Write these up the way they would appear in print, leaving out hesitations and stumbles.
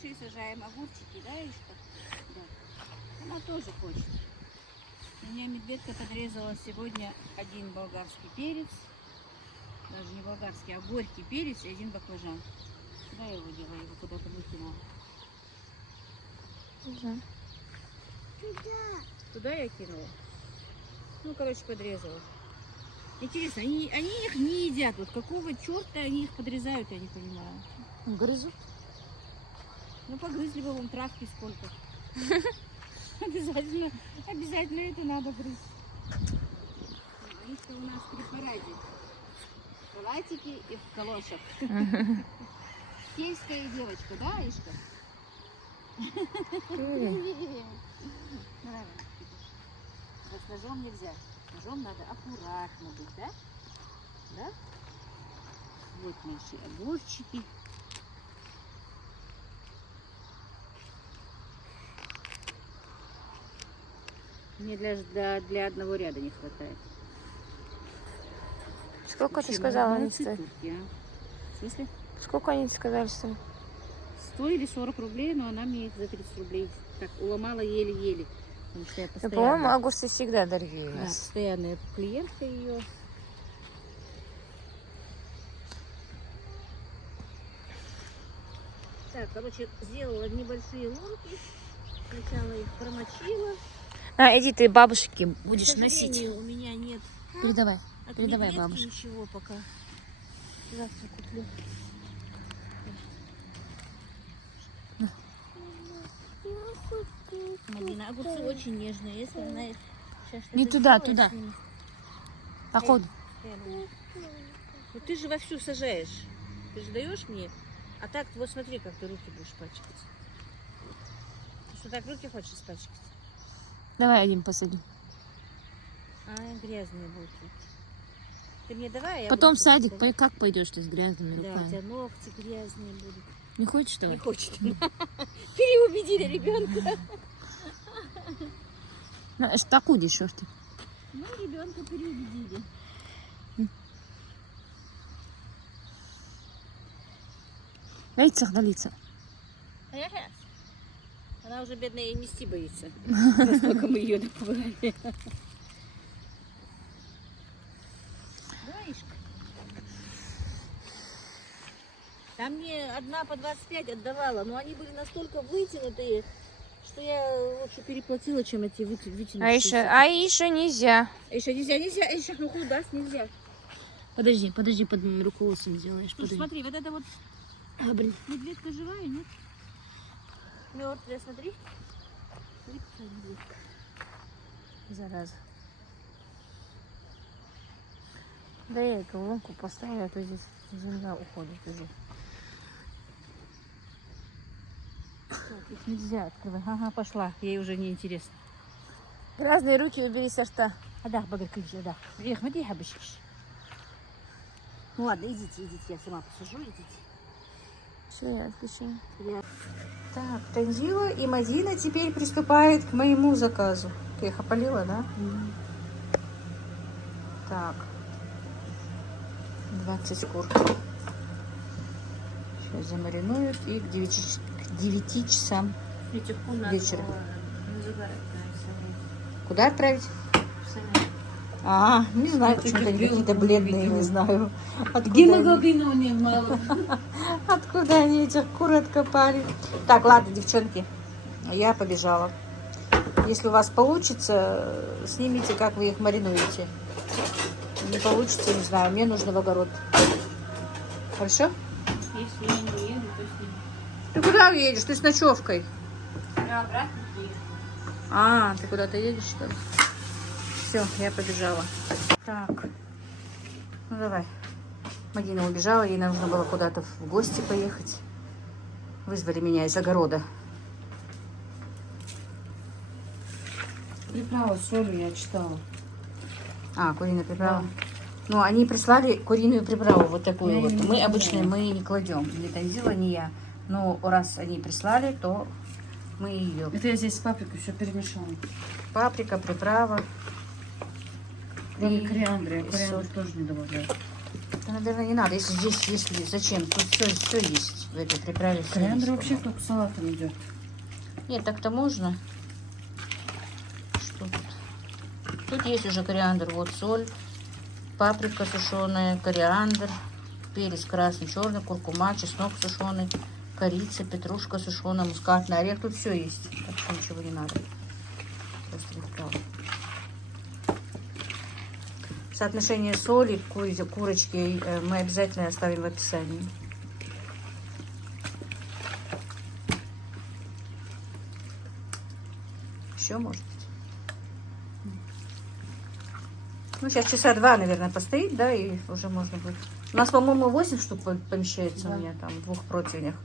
большие сажаем огурчики, да, Ишка? Да. Она тоже хочет. У меня медведка подрезала сегодня один болгарский перец. Даже не болгарский, а горький перец и один баклажан. Куда я его делаю? Его куда-то выкинула. Туда. Туда я кинула? Ну, короче, подрезала. Интересно, они их не едят. Вот какого черта они их подрезают, я не понимаю. Грызут. Ну, погрызли бы, вон травки сколько. Обязательно это надо грызть. Ишка у нас при параде. В халатике и в калошах. Сельская девочка, да, Ишка? С ножом нельзя. С ножом надо аккуратно быть, да? Да? Вот наши огурчики. Мне для одного ряда не хватает. Сколько ты сказала, они молодцы стоят? турки, а? В смысле? Сколько они сказали, стоят? 100 или 40 рублей, но она мне их за 30 рублей так уломала еле-еле. Потому что я Ну, постоянно... по-моему, огурцы всегда дорогие у Да, нас. постоянная клиентка ее. Так, короче, сделала небольшие ломки. Сначала их промочила. А, иди, ты бабушке К будешь носить. сожалению, у меня нет Передавай. от Передавай медведки бабушке. ничего пока. Завтра куплю. Марина, огурцы очень нежные. Если она их сейчас Не что-то туда, сделает туда. с ними- Походу. Ну ты же вовсю сажаешь. Ты же даешь мне. А так вот смотри, как ты руки будешь пачкать. Ты что, так руки хочешь испачкать? Давай один посадим. А, грязные будут руки. Ты мне давай, а я Потом в буду садик, посадить. как пойдешь ты с грязными Да, у руками? тебя ногти грязные будут. Не хочешь Не давай? хочет. Переубедили ребенка. Таку дешевки. Ну, ребенка переубедили. Яйцах долиться. Она уже, бедная, и нести боится. Настолько мы ее напугали. Да, Ишка? Там мне одна по 25 отдавала, но они были настолько вытянутые, что я лучше переплатила, чем эти вытянутые. Аиша нельзя. Аиша, нельзя, Аиша, ну куда нельзя. Подожди, под руководством сделаешь. Слушай, смотри, вот это вот, блин, медведка живая, нет? Мертвая, смотри. Смотри, какая медведка. Зараза. Да я эту лунку поставлю, а то здесь земля уходит уже. Так, их нельзя открывать. Ага, пошла, ей уже не интересно. Грязные руки убери со рта. А да, багаркали, да. Эх, мы обычишь. Ну ладно, идите, я сама посажу, идите. Все, я отключаю. Так, Танзила и Мадина теперь приступает к моему заказу. Ты их опалила, да? Так. 20 кур. Сейчас замаринуют и к 9 часам вечера. Куда отправить? А, не знаю, почему-то они какие-то бледные, не знаю. Гемоглобина у них мало. Откуда они этих кур откопали? Так, ладно, девчонки, я побежала. Если у вас получится, снимите, как вы их маринуете. Не получится, не знаю, мне нужно в огород. Хорошо? Если я не еду, то с ним. Ты куда едешь? Ты с ночевкой. Я обратно еду. А, ты куда-то едешь, что ли? Все, я побежала. Так, ну давай. Мадина убежала, ей нужно было куда-то в гости поехать. Вызвали меня из огорода. Приправа с солью я читала. А, куриная приправа. Ну, они прислали куриную приправу, вот такую вот. Мы обычно не кладем, ни Танзила, ни я. Но раз они прислали, то мы ее. Это я здесь с паприкой все перемешала. Паприка, приправа. Кроме кориандра, я и кориандр соль. тоже не добавляю. Да, наверное, не надо, если здесь, если зачем, тут все есть. в этой приправе. Кориандр вообще как салатом идет. Нет, так-то можно. Что тут? Тут есть уже кориандр. Вот соль, паприка сушеная, кориандр, перец красный, черный, куркума, чеснок сушеный, корица, петрушка сушеная, мускатный орех. Тут все есть. Так что ничего не надо. Просто приправа. Соотношение соли к курочке мы обязательно оставим в описании. Еще может быть. Ну, сейчас часа 2, наверное, постоит, да, и уже можно будет. У нас, по-моему, 8 штук помещается, да, у меня там в 2 противнях.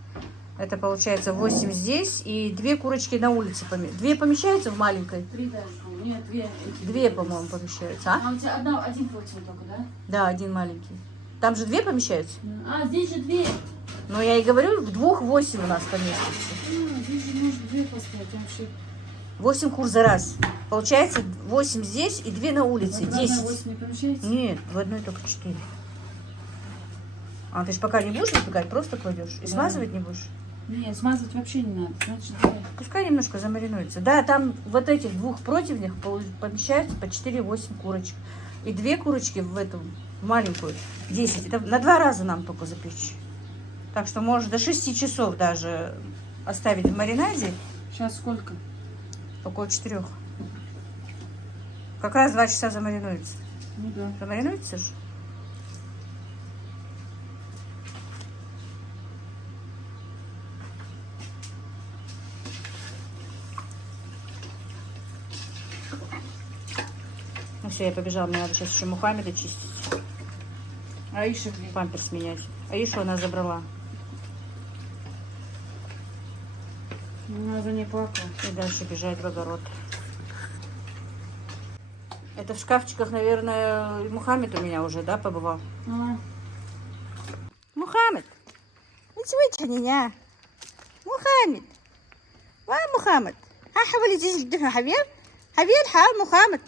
Это получается 8 здесь и 2 курочки на улице. 2 помещаются в маленькой? 3 даже. Нет, 2. 2, по-моему, помещаются. А у тебя один противень только, да? Да, один маленький. Там же 2 помещаются? А, здесь же 2. Ну, я и говорю, в 2 8 у нас поместится. Здесь же можно 2 поставить. Вообще... 8 кур за раз. Получается 8 здесь и 2 на улице. 10. 8 не помещается? Нет, в одной только 4. А ты же пока не будешь выпекать, просто кладешь. И смазывать не будешь? Нет, смазывать вообще не надо. Значит, давай. Пускай немножко замаринуется. Да, там вот этих 2 противнях помещаются по 4-8 курочек. И 2 курочки в эту маленькую 10. Это на 2 раза нам только запечь. Так что можно до 6 часов даже оставить в маринаде. Сейчас сколько? Около 4. Как раз 2 часа замаринуется. Ну да. Замаринуется же? Ну все, я побежала. Мне надо сейчас еще Мухаммеда чистить. Аиша, блин. Памперс менять. Аишу она забрала. Она за ней плакала. И дальше бежать в огород. Это в шкафчиках, наверное, Мухаммед у меня уже, да, побывал? А. Мухаммед! Ничего не. Мухаммед! Ва, Мухаммед! حاول تيجي الدفن حبيب حبيب حاول محمد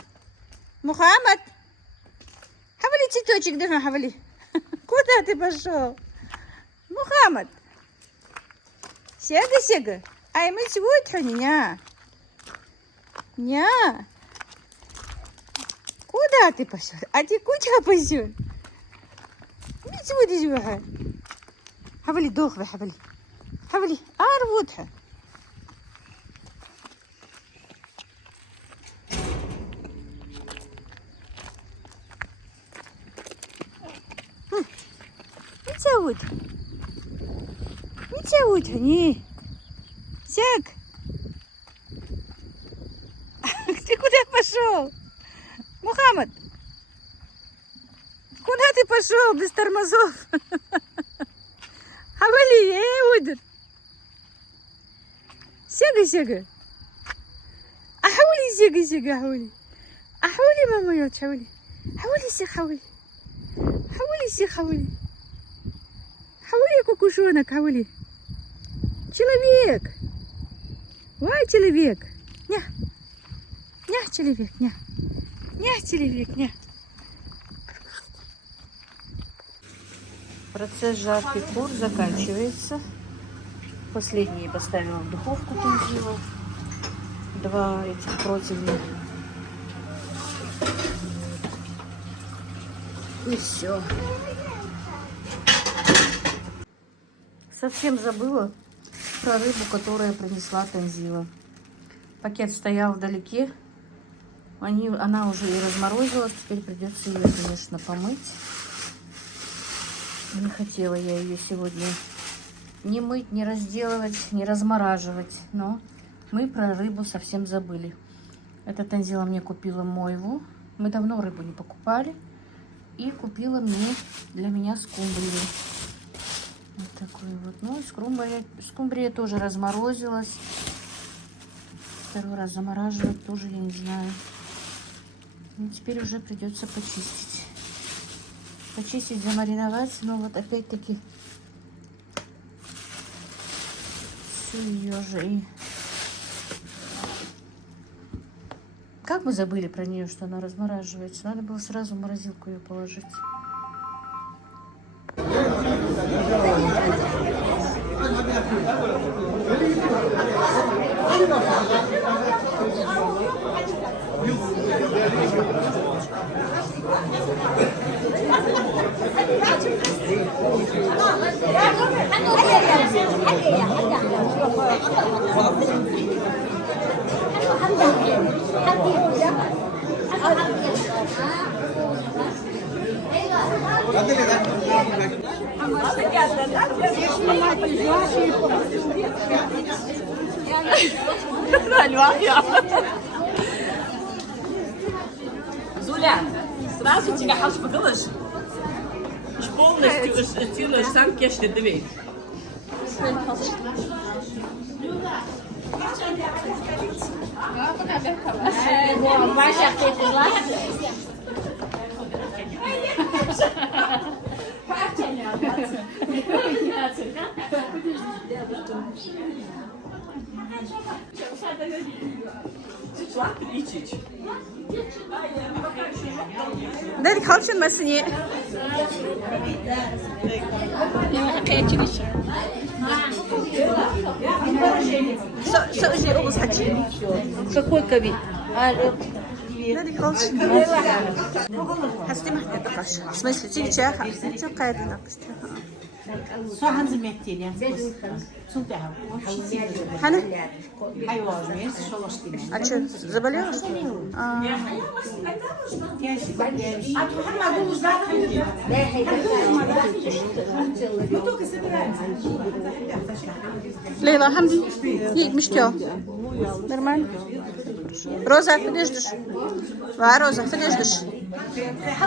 محمد حاول تيجي الدفن حبيبي куда ты пошел Мухаммад сега ай мы сегодня ня куда ты пошел а ты куда пошел не сегодня حبيبي دوخ حبيبي اربطها Ничего, не. Сяк. Ты куда пошел? Мухаммад. Куда ты пошел без тормозов? Хавали, удер. Сега. Ахули, сега, ахули. Ахули, мама, я чаули. Ахули, сега, ахули. Хаули. Хаули, кукушонок, хаули. Человек. Ой, человек. Ня, человек, ня. Человек, ня. Процесс жарки кур заканчивается. Последние поставила в духовку тунзила. 2 этих противня. И все. Совсем забыла про рыбу, которая принесла Танзила. Пакет стоял вдалеке. Она уже и разморозилась. Теперь придется ее, конечно, помыть. Не хотела я ее сегодня не мыть, не разделывать, не размораживать. Но мы про рыбу совсем забыли. Эта Танзила мне купила мойву. Мы давно рыбу не покупали. И купила для меня скумбрию. Вот такой вот. Ну, скумбрия тоже разморозилась. 2 раз замораживать тоже я не знаю. Ну, теперь уже придется почистить. Почистить, замариновать. Но вот опять-таки все ее же и... Как мы забыли про нее, что она размораживается? Надо было сразу в морозилку ее положить. Зуля, сразу тебя хаш покалыш. Ich полностью тяну сам кешты две. Nerede kalsın masini? Söyle Oğuz açayım. Какой ковид? Nerede kalsın? Hasta mı hasta kalsın? В смысле, çiğ çaha. Çok kaydın akıstı. Soğan zimmettiyle. Сюда. Hani? Hayvanıyız, şolaştığını. А что, заболела? А, Лейла, Хамди, ей, Миштё. Нормально? Роза, подождешь? Ва, Роза, подождешь?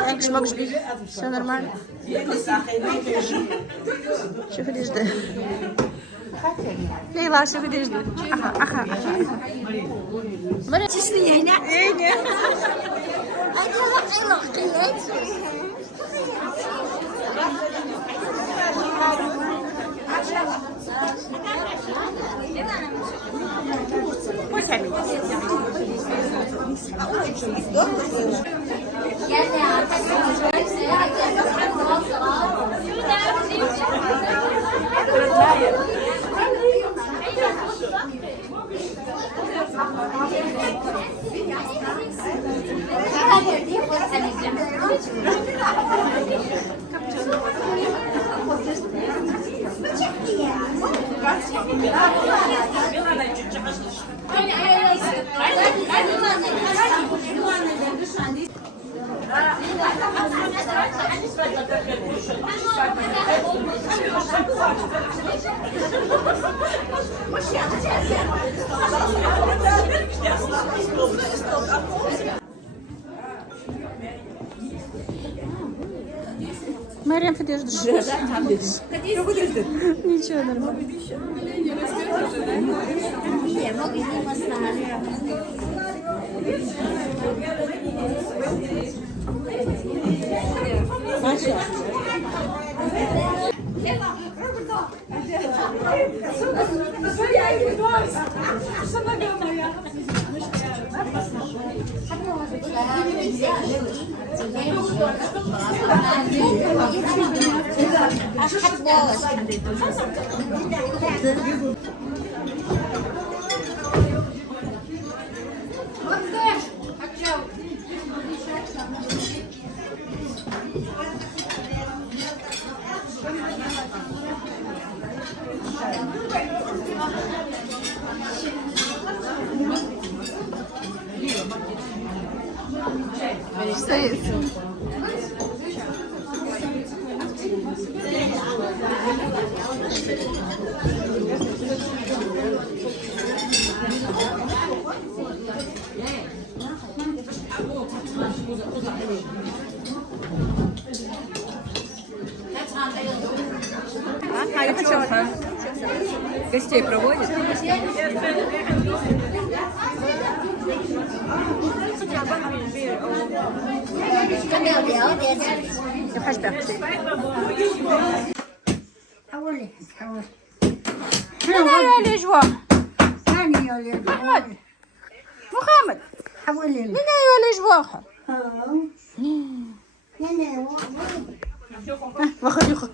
Как смогешь бить? Все нормально? Что подожди? Лейла, что подожди? Ага, ага. Meryem подождешь? Ничего, нормально. Стоит. Гостей проводит? يا لجوا محمد محمد من أيوة لجوا واخد يخو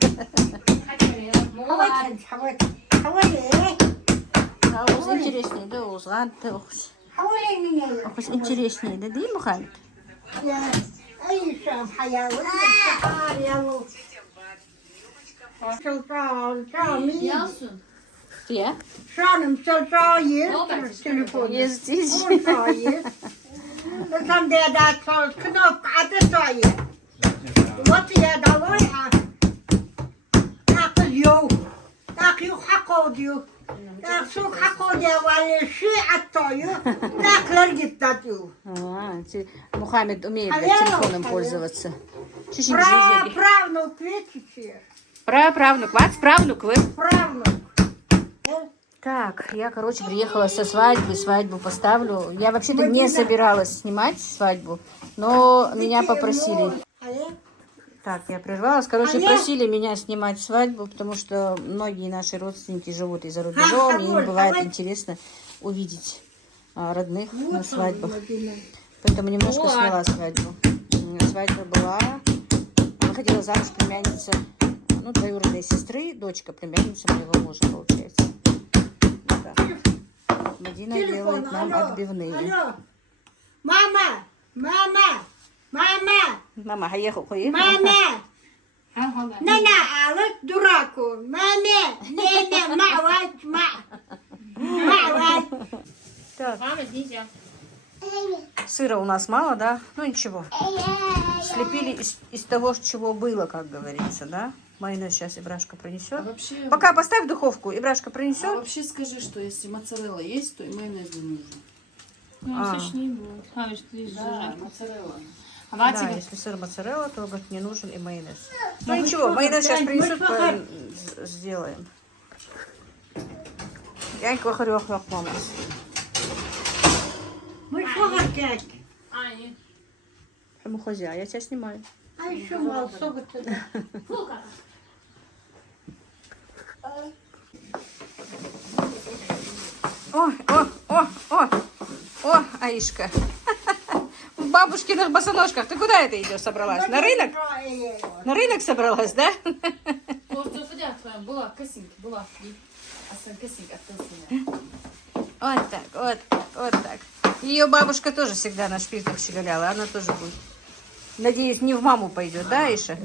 озған тоқс. حوالي مني Оқыс интереснее, да, değil Мухаммед? يا أي شام حيوان السحار يلا سلطان شامي Я? شانم سلطان تليفون Ездить. Там де да кнопка, а ти то є. От я дало, так йо. Так йо хакодю. Так сук хакодю, але ще атою. Так лергит татю. Мухаммед умеет А да, я телефоном вот, пользоваться. Чуть-чуть жизни. Правнук, видите? Правнук, правнук вы? Правнук. Так, я, короче, приехала со свадьбы, свадьбу поставлю. Я вообще-то не собиралась снимать свадьбу, но меня попросили. Так, я прервалась. Короче, просили меня снимать свадьбу, потому что многие наши родственники живут и за рубежом, и им бывает интересно увидеть родных на свадьбах. Поэтому немножко сняла свадьбу. Свадьба была. Выходила замуж племянница, ну, двоюродной сестры, дочка племянница моего мужа, получается. Мадина делает нам отбивные. Алло. Мама, мама, мама, Мама, хаеху, хаеху. мама. Нана, алык дураку. Маме, не, мавать, мавать. Так, Мамы нельзя. сыра у нас мало, да? Ну ничего. Слепили из того, чего было, как говорится, да? Майонез сейчас Ибрашка принесет. Вообще, Пока поставь в духовку, Ибрашка принесет. вообще скажи, что если моцарелла есть, то и майонез не нужен. Ну, сочнее будет. А, что ты Да, моцарелла. А Да, Ватик? если сыр моцарелла, то говорит, не нужен и майонез. Ну ничего, майонез сейчас принесут, сделаем. Янька хорёх мамас. Мы что хотят? А, нет. Ему хозя, я тебя снимаю. А еще мало, сколько ты? Фулка. О, Аишка. В бабушкиных босоножках. Ты куда это идешь собралась? На рынок? На рынок собралась, да? Просто ходят, была косинка, была. А сам косинка оттуда. Вот так, вот так. Ее бабушка тоже всегда на шпильках щеголяла. Она тоже будет. Надеюсь, не в маму пойдет, да, Иша?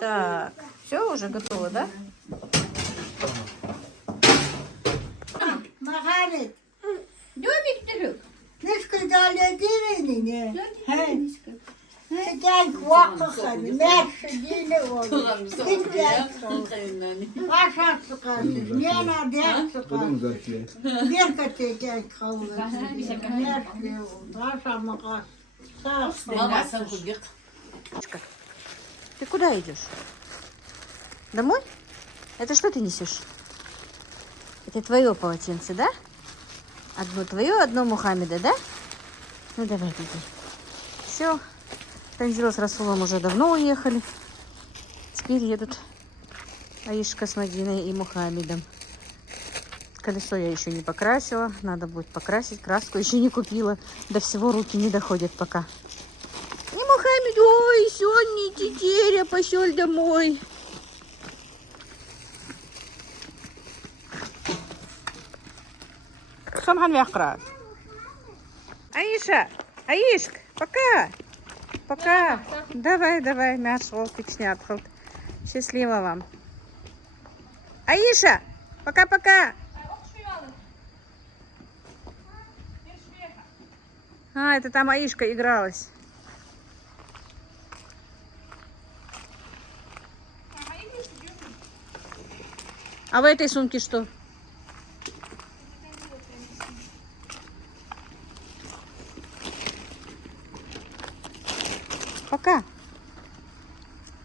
Так, все уже готово, да? Махалит. Домик, Нишка дали дивини, не? Сидянь квакахан, мерши дили он. Ваша сукасы, не надо сукасы. Берка ты дядь каллы. Мерши он, ваша макас. Мама сам худик. Ты куда идешь? Домой? Это что ты несешь? Это твое полотенце, да? Одно твое, одно Мухаммеда, да? Ну давай, иди. Все. Танзила с Расулом уже давно уехали. Теперь едут Аишка с Мадиной и Мухаммедом. Колесо я еще не покрасила. Надо будет покрасить. Краску еще не купила. До всего руки не доходят пока. И Мухаммед, ой, сегодня тетеря, пошел домой. Самхан вяхрас. Аиша, Аишка, пока. Пока. Давай, давай, мяч волк снят. Счастливо вам. Аиша, пока-пока. А, это там Аишка игралась. А в этой сумке что? Пока.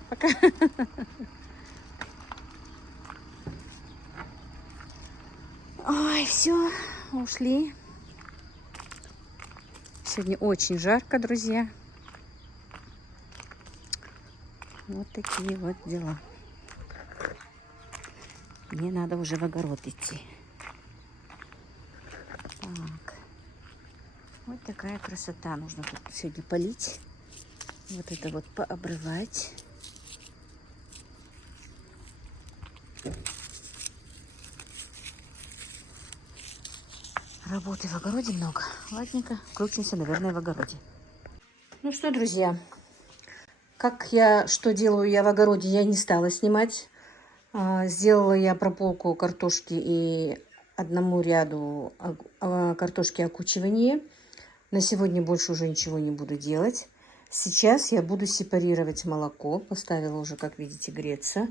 Пока. Ой, все, ушли. Сегодня очень жарко, друзья. Вот такие вот дела. Мне надо уже в огород идти. Так. Вот такая красота. Нужно тут сегодня полить. Вот это вот пообрывать. Работы в огороде много. Ладненько, крутимся, наверное, в огороде. Ну что, друзья, что делаю я в огороде, я не стала снимать. Сделала я прополку картошки и одному ряду картошки окучивание. На сегодня больше уже ничего не буду делать. Сейчас я буду сепарировать молоко. Поставила уже, как видите, греться.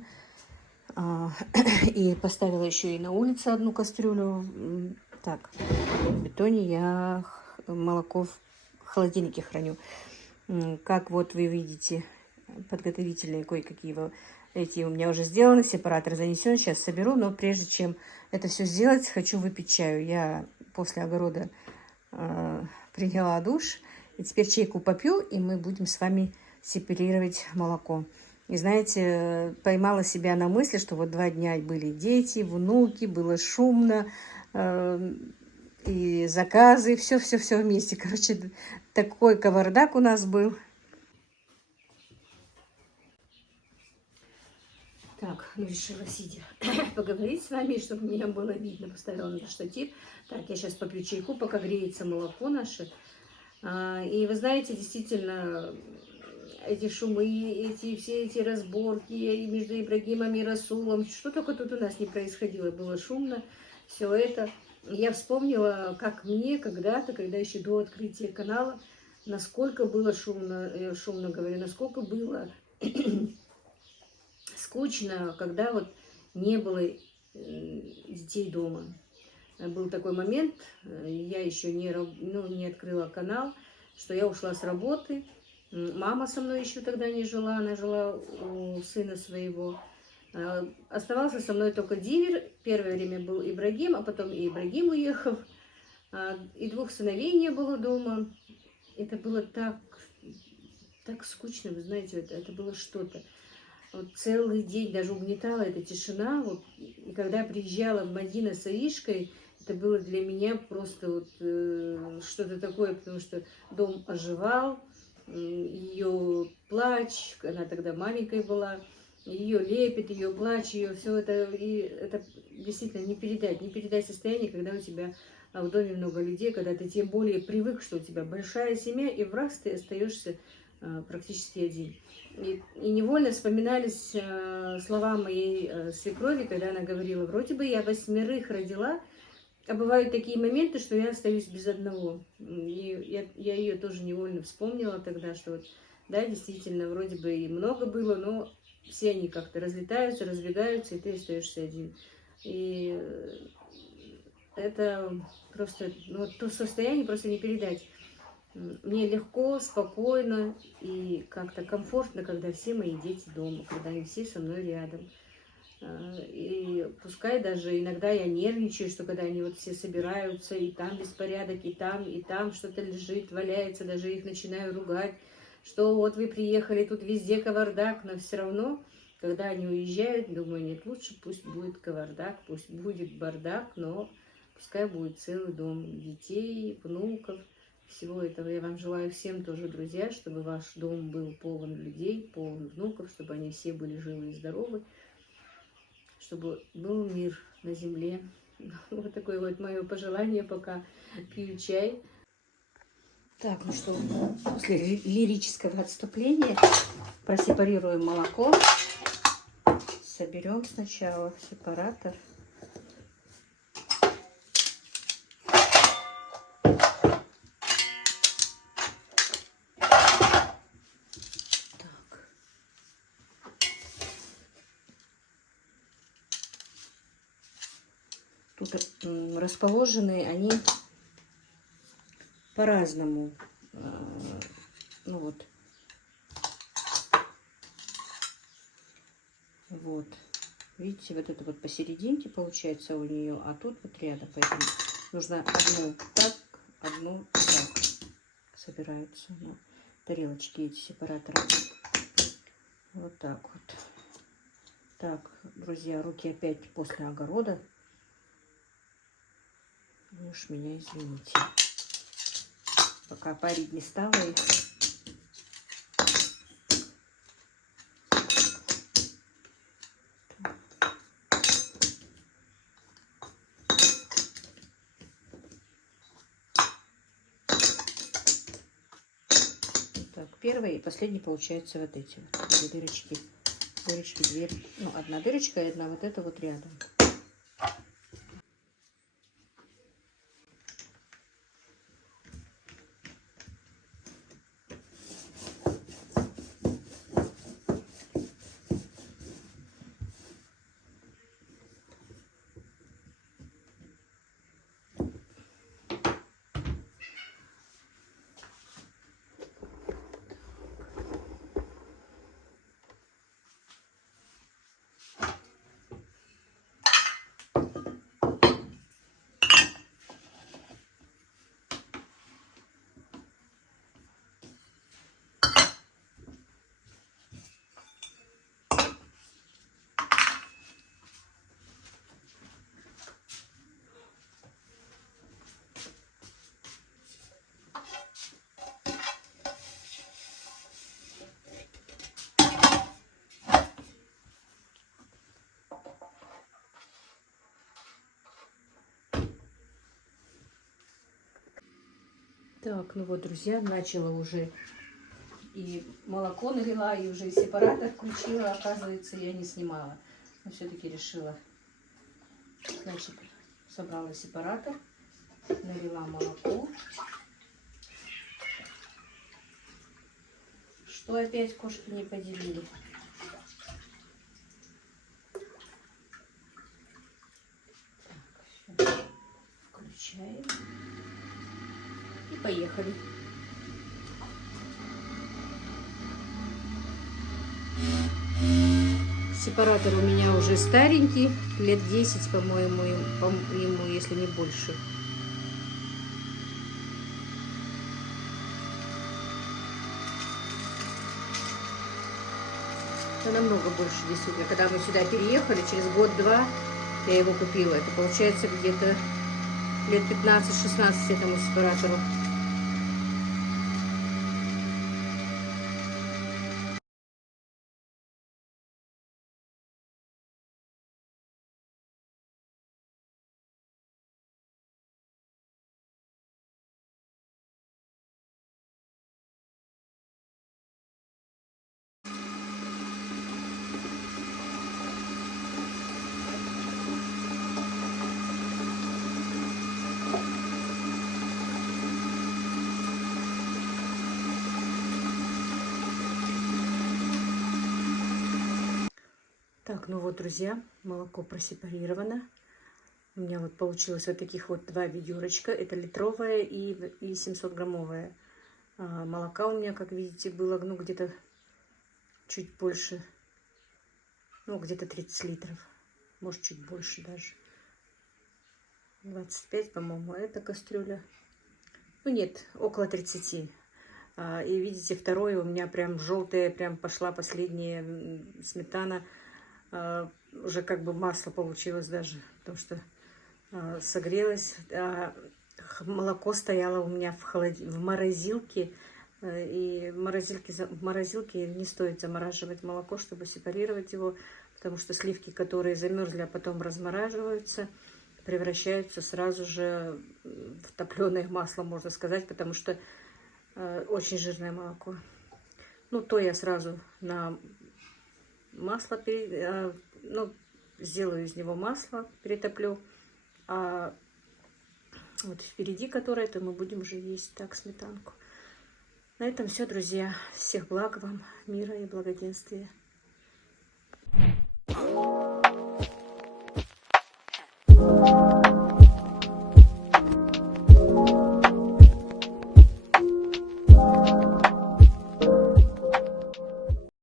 И поставила еще и на улице одну кастрюлю. Так, в бетоне я молоко в холодильнике храню. Как вот вы видите, подготовительные кое-какие эти у меня уже сделаны. Сепаратор занесен. Сейчас соберу. Но прежде чем это все сделать, хочу выпить чаю. Я после огорода приняла душ. И теперь чайку попью, и мы будем с вами сепарировать молоко. И знаете, поймала себя на мысли, что вот 2 дня были дети, внуки, было шумно, и заказы, все вместе. Короче, такой кавардак у нас был. Так, ну решила сидя поговорить с вами, чтобы меня было видно. Поставила на штатив. Так, я сейчас попью чайку, пока греется молоко наше. И вы знаете, действительно, эти шумы, все эти разборки между Ибрагимом и Расулом, что только тут у нас не происходило, было шумно, все это. Я вспомнила, как мне когда-то, когда еще до открытия канала, насколько было шумно говорю, насколько было скучно, когда вот не было детей дома. Был такой момент, я еще не открыла канал, что я ушла с работы. Мама со мной еще тогда не жила, она жила у сына своего. Оставался со мной только Дивер. Первое время был Ибрагим, а потом и Ибрагим уехал. И 2 сыновей не было дома. Это было так скучно, вы знаете, это было что-то. Вот целый день даже угнетала эта тишина. Вот. И когда я приезжала в Мадина с Аишкой, это было для меня просто вот, что-то такое, потому что дом оживал, ее плач, она тогда маленькой была, ее лепет, ее плач, ее все это, и это действительно не передать состояние, когда у тебя в доме много людей, когда ты тем более привык, что у тебя большая семья, и в раз ты остаешься практически один. И невольно вспоминались слова моей свекрови, когда она говорила, вроде бы я 8 родила, а бывают такие моменты, что я остаюсь без одного. И я ее тоже невольно вспомнила тогда, что вот, да, действительно, вроде бы и много было, но все они как-то разлетаются, разбегаются, и ты остаешься один. И это просто, ну, то состояние просто не передать. Мне легко, спокойно и как-то комфортно, когда все мои дети дома, когда они все со мной рядом. И пускай даже иногда я нервничаю, что когда они вот все собираются, и там беспорядок, и там что-то лежит, валяется, даже их начинаю ругать, что вот вы приехали, тут везде кавардак, но все равно, когда они уезжают, думаю, нет, лучше пусть будет кавардак, пусть будет бардак, но пускай будет целый дом детей, внуков, всего этого. Я вам желаю всем тоже, друзья, чтобы ваш дом был полон людей, полон внуков, чтобы они все были живы и здоровы, чтобы был мир на земле. Вот такое вот мое пожелание, пока пью чай. Так, ну что, после лирического отступления просепарируем молоко. Соберем сначала в сепаратор. Тут расположены они по-разному. Ну вот. Вот. Видите, вот это вот посерединке получается у нее, а тут вот рядом. Поэтому нужно одну так, одну так. Собираются на тарелочке эти сепараторы. Вот так вот. Так, друзья, руки опять после огорода. Уж меня извините. Пока парить не стала их. первый и последний получается вот эти вот две дырочки. Дырочки, две. Ну, одна дырочка и одна вот эта вот рядом. Так, ну вот, друзья, начала уже и молоко налила, и уже сепаратор включила. Оказывается, я не снимала. Но все-таки решила. Значит, собрала сепаратор, налила молоко. Что опять кошки не поделили? Так, все. Включаем. И поехали. Сепаратор у меня уже старенький, лет 10, по-моему, ему, если не больше. Это намного больше, действительно. Когда мы сюда переехали, через год-два я его купила. Это получается где-то лет 15-16 этому сепаратору. Так, ну вот, друзья, молоко просепарировано. У меня вот получилось вот таких вот два ведерочка. Это литровое и 700-граммовое. Молока у меня, как видите, было, ну, где-то чуть больше, ну, где-то 30 литров. Может, чуть больше даже. 25, по-моему, эта кастрюля. Ну, нет, около 30. И видите, второе у меня прям желтая, прям пошла последняя сметана. Уже как бы масло получилось даже, потому что согрелось. Молоко стояло у меня в морозилке. И в морозилке не стоит замораживать молоко, чтобы сепарировать его, потому что сливки, которые замерзли, а потом размораживаются, превращаются сразу же в топленое масло, можно сказать, потому что очень жирное молоко. Ну, то я сразу на масло, ну, сделаю из него масло, перетоплю. А вот впереди, которое, то мы будем уже есть так сметанку. На этом все, друзья. Всех благ вам, мира и благоденствия.